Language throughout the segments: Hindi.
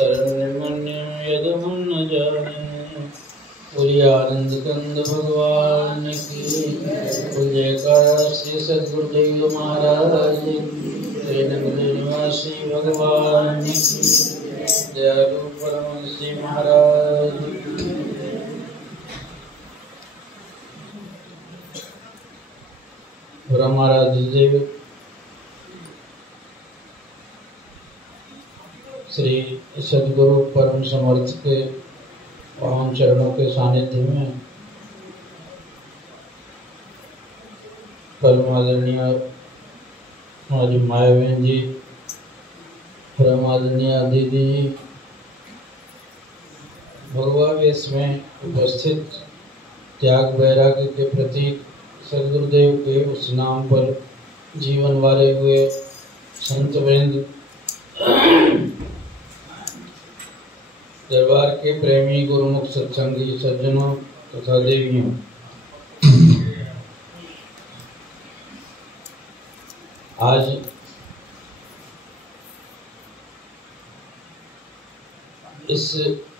शरण्यमन्यं यदहं न जाने। बोलिए आनंद कंद भगवान की, बोल जयकारा श्री सद्गुरुदेव महाराज की, श्रीनगर निवासी भगवान की, दयालु परमहंस महाराज की। परमाराध्य देव श्री सद्गुरु परम समर्थ के पावन चरणों के सानिध्य में परम आदरणीय हमारी माया बहन जी, परम आदरणीय दीदी जी, भगवा वेश में उपस्थित त्याग वैराग्य के प्रतीक सद्गुरुदेव के उस नाम पर जीवन वाले हुए संत वृंद, दरबार के प्रेमी गुरुमुख सत्संगी सज्जनों तथा देवियों, आज इस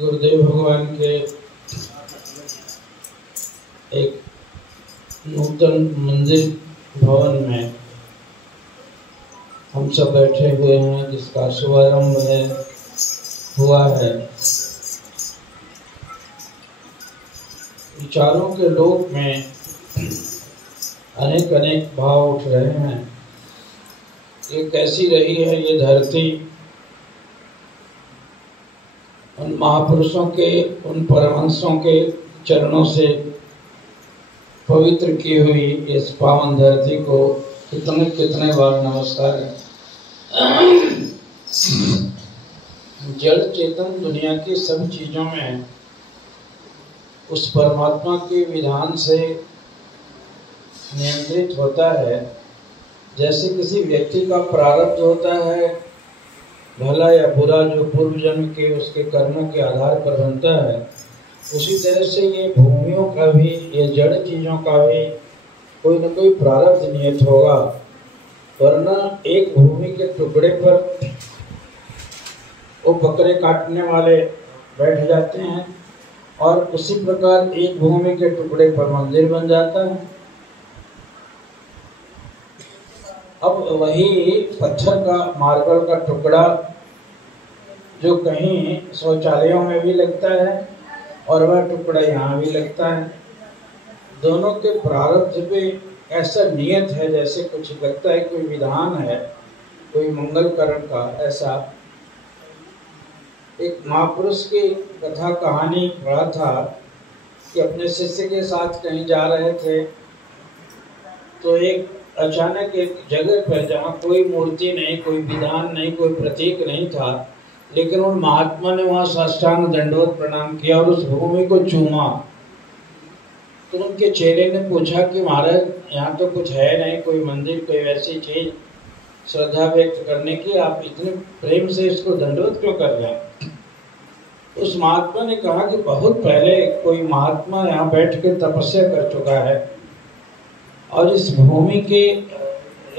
गुरुदेव भगवान के एक नूतन मंदिर भवन में हम सब बैठे हुए हैं, जिसका शुभारंभ हुआ है। विचारों के लोक में अनेक अनेक भाव उठ रहे हैं। ये कैसी रही है ये धरती, उन महापुरुषों के, उन परमहंसों के चरणों से पवित्र की हुई इस पावन धरती को कितने कितने बार नमस्कार है। जड़ चेतन दुनिया की सब चीजों में उस परमात्मा के विधान से नियंत्रित होता है। जैसे किसी व्यक्ति का प्रारब्ध होता है, भला या बुरा, जो पूर्व जन्म के उसके कर्मों के आधार पर बनता है, उसी तरह से ये भूमियों का भी, ये जड़ चीजों का भी कोई न कोई प्रारब्ध नियत होगा, वरना एक भूमि के टुकड़े पर वो बकरे काटने वाले बैठ जाते हैं और उसी प्रकार एक भूमि के टुकड़े पर मंदिर बन जाता है। अब वही पत्थर का, मार्बल का टुकड़ा जो कहीं शौचालयों में भी लगता है और वह टुकड़ा यहाँ भी लगता है, दोनों के प्रारब्ध पे ऐसा नियत है, जैसे कुछ लगता है कोई विधान है कोई मंगल करण का। ऐसा एक महापुरुष की कथा कहानी पढ़ा था कि अपने शिष्य के साथ कहीं जा रहे थे, तो एक अचानक एक जगह पर जहाँ कोई मूर्ति नहीं, कोई विधान नहीं, कोई प्रतीक नहीं था, लेकिन उन महात्मा ने वहाँ साष्टांग दंडवत प्रणाम किया और उस भूमि को चूमा। तो उनके चेले ने पूछा कि महाराज, यहाँ तो कुछ है नहीं, कोई मंदिर, कोई वैसी चीज श्रद्धा व्यक्त करने की, आप इतने प्रेम से इसको दंडवत क्यों कर रहे हैं? उस महात्मा ने कहा कि बहुत पहले कोई महात्मा यहाँ बैठ के तपस्या कर चुका है और इस भूमि के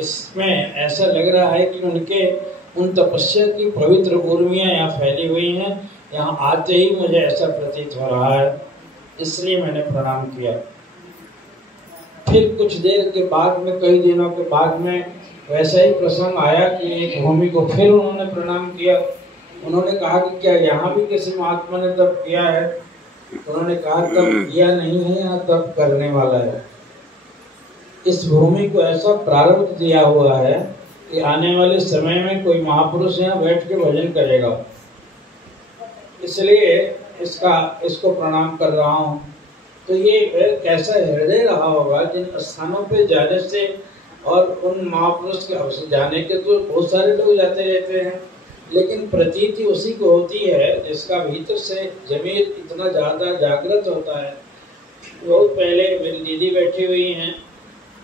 इसमें ऐसा लग रहा है कि उनके उन तपस्या की पवित्र उर्मियाँ यहाँ फैली हुई हैं। यहाँ आते ही मुझे ऐसा प्रतीत हो रहा है, इसलिए मैंने प्रणाम किया। फिर कुछ देर के बाद में, कई दिनों के बाद में वैसा ही प्रसंग आया कि एक भूमि को फिर उन्होंने प्रणाम किया। उन्होंने कहा कि क्या यहाँ भी किसी महात्मा ने तप किया है? उन्होंने कहा तप किया नहीं है, यहाँ तप करने वाला है। इस भूमि को ऐसा प्रारब्ध दिया हुआ है कि आने वाले समय में कोई महापुरुष यहाँ बैठ के भजन करेगा, इसलिए इसको प्रणाम कर रहा हूँ। तो ये कैसा हृदय रहा होगा जिन स्थानों पे जाने से, और उन महापुरुष के अवसर जाने के तो बहुत सारे लोग जाते रहते हैं, लेकिन प्रतीति उसी को होती है जिसका भीतर से जमीर इतना ज़्यादा जागृत होता है। बहुत पहले मेरी दीदी बैठी हुई हैं,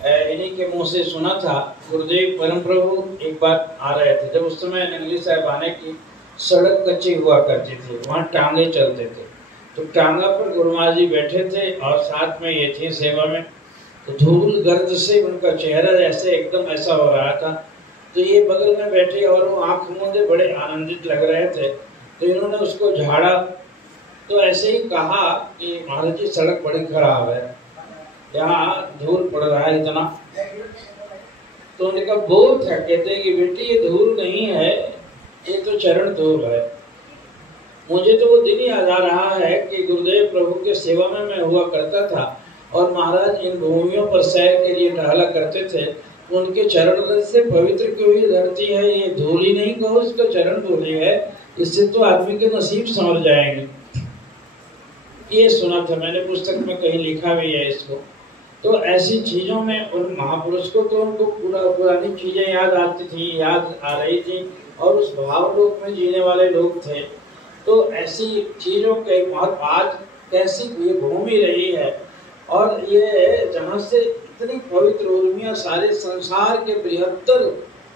इन्हीं के मुंह से सुना था, गुरुदेव परम प्रभु एक बार आ रहे थे, जब उस समय नंगली साहब आने की सड़क कच्ची हुआ करती थी, वहाँ टांगे चलते थे, तो टांगा पर गुरुमा जी बैठे थे और साथ में ये थी सेवा में। तो धूल गर्द से उनका चेहरा जैसे एकदम ऐसा हो रहा था, तो ये बगल में बैठे और वो आंख मूंदे बड़े आनंदित लग रहे थे। तो इन्होंने उसको झाड़ा, तो ऐसे ही कहा कि महाराज जी सड़क बड़ी खराब है, यहाँ धूल पड़ रहा है इतना। तो उन्होंने कहा बहुत है, कहते हैं कि बेटी ये धूल नहीं है, ये तो चरण धूल है। मुझे तो वो दिन याद आ रहा है कि गुरुदेव प्रभु के सेवा में मैं हुआ करता था और महाराज इन भूमियों पर सैर के लिए टहला करते थे। उनके चरण से पवित्र क्यों ही धरती है, ये धूल ही नहीं कहो, इसका चरण धूल है, इससे तो आदमी के नसीब संवर जाएंगे। ये सुना था मैंने, पुस्तक में कहीं लिखा भी है इसको। तो ऐसी चीजों में उन महापुरुष को तो उनको पुरानी चीजें याद आती थी, याद आ रही थी, और उस भावलोक में जीने वाले लोग थे। तो ऐसी चीजों के बहुत आज कैसी ये भूमि रही है, और ये जहाँ से इतनी पवित्र उर्मियाँ सारे संसार के बृहत्तर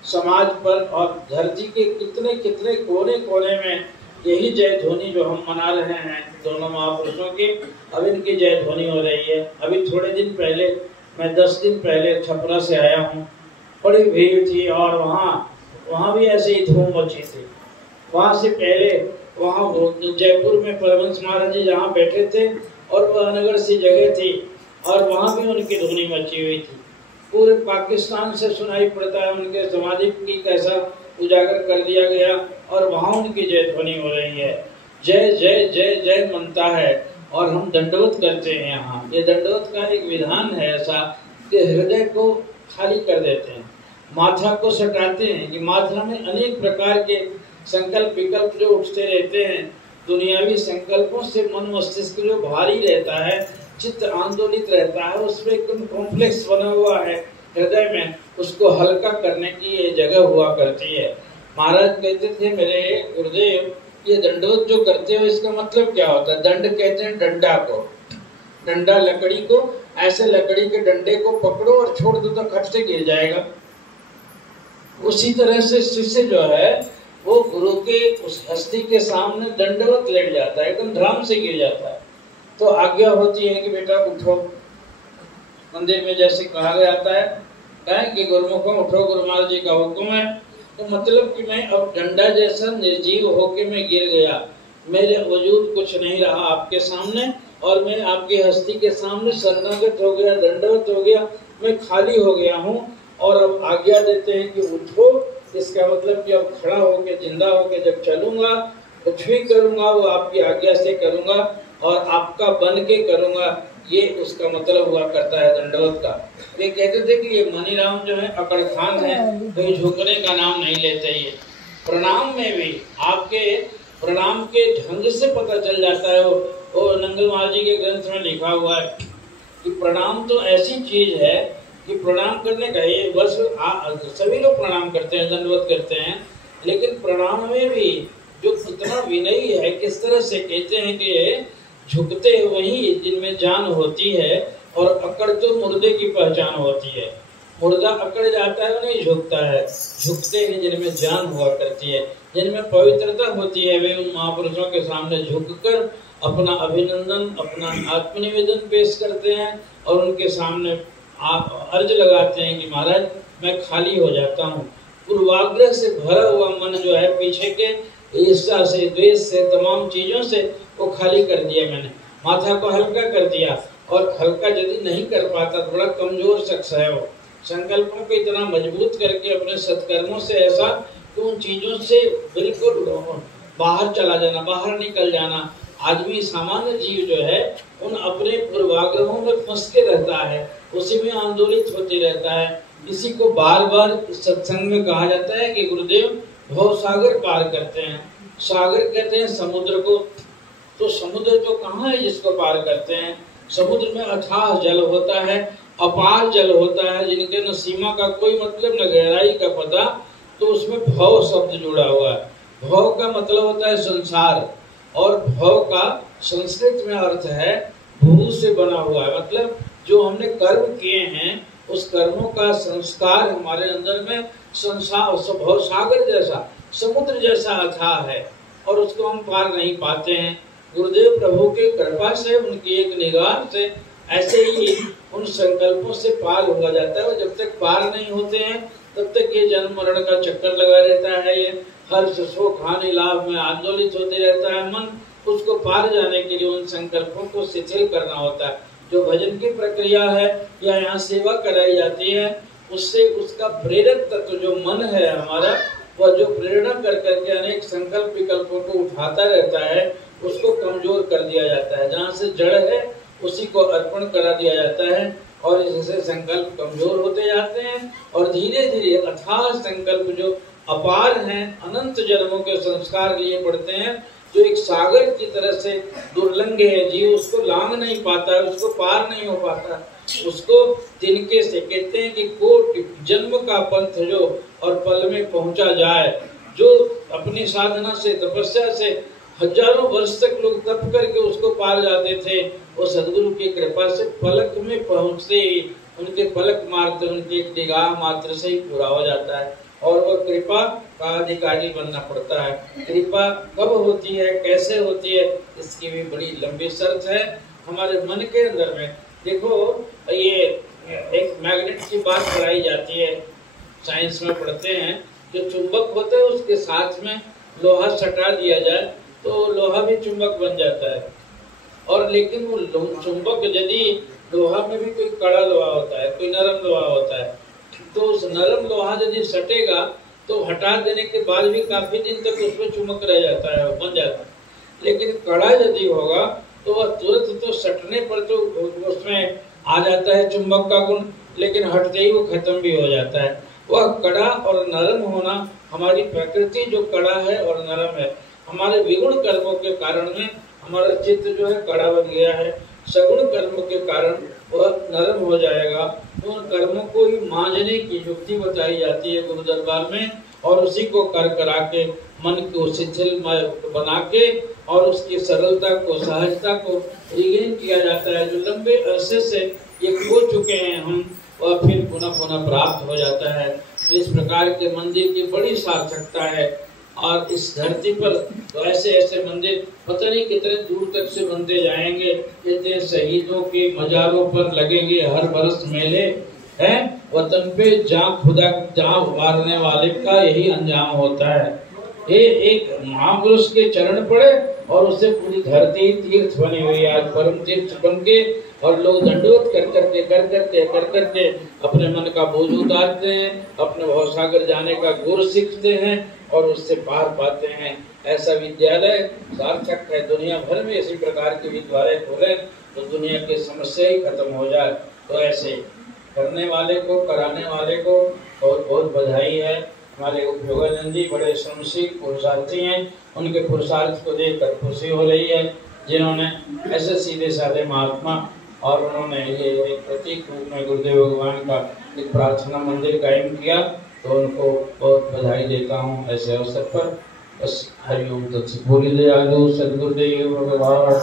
समाज पर और धरती के कितने कितने कोने कोने में यही जय ध्वनि जो हम मना रहे हैं दोनों महापुरुषों की, अब इनकी जय ध्वनि हो रही है। अभी थोड़े दिन पहले मैं 10 दिन पहले छपरा से आया हूँ, बड़ी भीड़ थी और वहाँ भी ऐसे ही धूम मची थी। वहाँ से पहले वहाँ जयपुर में परमहंस महाराज जी जहाँ बैठे थे और वह नगर सी जगह थी और वहाँ भी उनकी ध्वनि मची हुई थी। पूरे पाकिस्तान से सुनाई पड़ता है उनके समाधि की कैसा उजागर कर दिया गया, और वहाँ उनकी जय ध्वनि हो रही है। जय जय जय जय मनता है और हम दंडवत करते हैं। यहाँ ये दंडवत का एक विधान है ऐसा कि हृदय को खाली कर देते हैं, माथा को सटाते हैं कि माथा में अनेक प्रकार के संकल्प विकल्प जो उठते रहते हैं, दुनियावी संकल्पों से मन मस्तिष्क जो भारी रहता है, चित्त आंदोलित रहता है, उसमें एकदम कॉम्प्लेक्स बना हुआ है हृदय में, उसको हल्का करने की ये जगह हुआ करती है। महाराज कहते थे मेरे गुरुदेव, ये दंडवत जो करते हो इसका मतलब क्या होता है? दंड कहते हैं डंडा को, डंडा लकड़ी को, ऐसे लकड़ी के डंडे को पकड़ो और छोड़ दो तो खट से गिर जाएगा। उसी तरह से शिष्य जो है वो गुरु के उस हस्ती के सामने दंडवत लेट जाता है, एकदम धड़ाम से गिर जाता है। तो आज्ञा होती है कि बेटा उठो, मंदिर में जैसे कहा जाता है कि गुरुमुखों उठो, गुरु महाराज जी का हुक्म है। तो मतलब कि मैं अब डंडा जैसा निर्जीव होके मैं गिर गया, मेरे वजूद कुछ नहीं रहा आपके सामने, और मैं आपकी हस्ती के सामने शरणागत हो गया, दंडवत हो गया, मैं खाली हो गया हूँ। और अब आज्ञा देते हैं कि उठो, इसका मतलब कि अब खड़ा होके जिंदा होके जब चलूंगा, कुछ भी करूंगा वो आपकी आज्ञा से करूंगा और आपका बन के करूंगा, ये उसका मतलब हुआ करता है दंडवत का। ये कहते थे कि ये मनीराम जो है अकड़ खान है, तो ये झुकने का नाम नहीं लेते। ये प्रणाम में भी आपके प्रणाम के ढंग से पता चल जाता है। वो नंगल महाराज जी के ग्रंथ में लिखा हुआ है कि प्रणाम तो ऐसी चीज है कि प्रणाम करने का ये बस सभी लोग प्रणाम करते हैं, दंडवत करते हैं, लेकिन प्रणाम में भी जो कितना विनयी है, किस तरह से कहते हैं कि झुकते वही जिनमें जान होती है, और अकड़ तो मुर्दे की पहचान होती है। मुर्दा अकड़ जाता है नहीं झुकता है, झुकते हैं जिनमें जान हुआ करती है, जिनमें पवित्रता होती है, वे उन महापुरुषों के सामने झुककर अपना अभिनंदन, अपना आत्मनिवेदन पेश करते हैं और उनके सामने आप अर्ज लगाते हैं कि महाराज मैं खाली हो जाता हूँ। पूर्वाग्रह से भरा हुआ मन जो है, पीछे के ईर्ष्या से, द्वेष से, तमाम चीजों से वो खाली कर दिया मैंने, माथा को हल्का कर दिया। और हल्का यदि नहीं कर पाता, बड़ा कमजोर शख्स है वो, संकल्पों को इतना मजबूत करके अपने सत्कर्मों से ऐसा कि उन चीजों से बिल्कुल बाहर चला जाना, बाहर निकल जाना। आदमी सामान्य जीव जो है उन अपने पूर्वाग्रहों में फंस के रहता है, उसी में आंदोलित होते रहता है। इसी को बार बार सत्संग में कहा जाता है कि गुरुदेव भव सागर पार करते हैं। सागर कहते हैं समुद्र को, तो समुद्र तो कहाँ है जिसको पार करते हैं? समुद्र में अथाह जल होता है, अपार जल होता है, जिनके न सीमा का कोई मतलब न गहराई का पता, तो उसमें भव शब्द जुड़ा हुआ है। भव का मतलब होता है संसार, और भव का संस्कृत में अर्थ है भू से बना हुआ है, मतलब जो हमने कर्म किए हैं उस कर्मों का संस्कार हमारे अंदर में संसार भव सागर जैसा, समुद्र जैसा अथाह है, और उसको हम पार नहीं पाते हैं। गुरुदेव प्रभु के कृपा से, उनकी एक निगाह से ऐसे ही उन संकल्पों से पार हो जाता है। और जब तक पार नहीं होते हैं तब तक ये जन्म मरण का चक्कर लगा रहता है। ये हर्ष सुख हानि लाभ में आंदोलित होते रहता है मन, उसको पार जाने के लिए उन संकल्पों को शिथिल करना होता है। जो भजन की प्रक्रिया है या यहाँ सेवा कराई जाती है, उससे उसका प्रेरक तत्व जो मन है हमारा, वह जो प्रेरणा कर करके अनेक संकल्प विकल्पों को उठाता रहता है, उसको कमजोर कर दिया जाता है। जहाँ से जड़ है उसी को अर्पण करा दिया जाता है और इससे संकल्प कमजोर होते जाते हैं और धीरे धीरे अथाह संकल्प जो अपार हैं, अनंत जन्मों के संस्कार लिए पड़ते हैं, जो एक सागर की तरह से दुर्लंघ है, जीव उसको लांघ नहीं पाता है, उसको पार नहीं हो पाता, उसको तिनके से कहते हैं कि कोटि जन्म का पंथ जो और पल में पहुंचा जाए। जो अपनी साधना से तपस्या से हजारों वर्ष तक लोग तप करके उसको पार जाते थे, वो सदगुरु की कृपा से पलक में पहुंचते ही उनके पलक मारते उनके निगाह मात्र से ही पूरा हो जाता है और वह कृपा का अधिकारी बनना पड़ता है। कृपा कब होती है, कैसे होती है, इसकी भी बड़ी लंबी शर्त है हमारे मन के अंदर में। देखो ये एक मैग्नेट की बात पढ़ाई जाती है, साइंस में पढ़ते हैं, जो चुंबक होते हैं उसके साथ में लोहा सटा दिया जाए तो लोहा भी चुंबक बन जाता है। और लेकिन वो चुंबक यदि लोहा में भी कोई कड़ा लोहा होता है, कोई नरम लोहा होता है, तो उस नरम लोहा यदि सटेगा तो हटा देने के बाद भी काफी दिन तक उसमें चुंबक रह जाता है, बन जाता है। लेकिन कड़ा यदि होगा तो वह तुरंत तो सटने पर तो उसमें आ जाता है चुंबक का गुण, लेकिन हटते ही वो खत्म भी हो जाता है। वह कड़ा और नरम होना हमारी प्रकृति जो कड़ा है और नरम है, हमारे विगुण कर्मों के कारण में हमारा चित्त जो है कड़ा बन गया है, सगुण कर्म के कारण वह नरम हो जाएगा। तो उन कर्मों को ही मांझने की युक्ति बताई जाती है गुरु दरबार में और उसी को कर करा के मन को शिथिल बना के और उसकी सरलता को सहजता को रिगेन किया जाता है। जो लंबे अरसे से ये खो चुके हैं हम, वह फिर पुनः पुनः प्राप्त हो जाता है। तो इस प्रकार के मंदिर की बड़ी सार्थकता है और इस धरती पर तो ऐसे ऐसे मंदिर पता नहीं कितने दूर तक से बनते जाएंगे। इतने शहीदों के मजारों पर लगेंगे हर बरस मेले हैं, वतन पे जहाँ खुदा जहाँ मारने वाले का यही अंजाम होता है। ये एक महापुरुष के चरण पड़े और उससे पूरी धरती तीर्थ बनी हुई है, आज परम तीर्थ बन के और लोग दंडवत कर करके अपने मन का बोझ उतारते हैं, अपने भवसागर जाने का गुर सीखते हैं और उससे पार पाते हैं। ऐसा विद्यालय सार्थक है। दुनिया भर में इसी प्रकार के विद्यालय खोले तो दुनिया की समस्या ही खत्म हो जाए। तो ऐसे करने वाले को, कराने वाले को बहुत बहुत बधाई है। हमारे उपयोगानंद जी बड़े श्रमशील पुरुषार्थी हैं, उनके पुरुषार्थ को देखकर खुशी हो रही है, जिन्होंने ऐसे सीधे साधे महात्मा और उन्होंने ये एक प्रतीक रूप में गुरुदेव भगवान का एक प्रार्थना मंदिर कायम किया, तो उनको बहुत बधाई देता हूँ ऐसे अवसर पर। बस हरिओम तत्सत। बोलिए दयालु सद्गुरुदेव भगवान।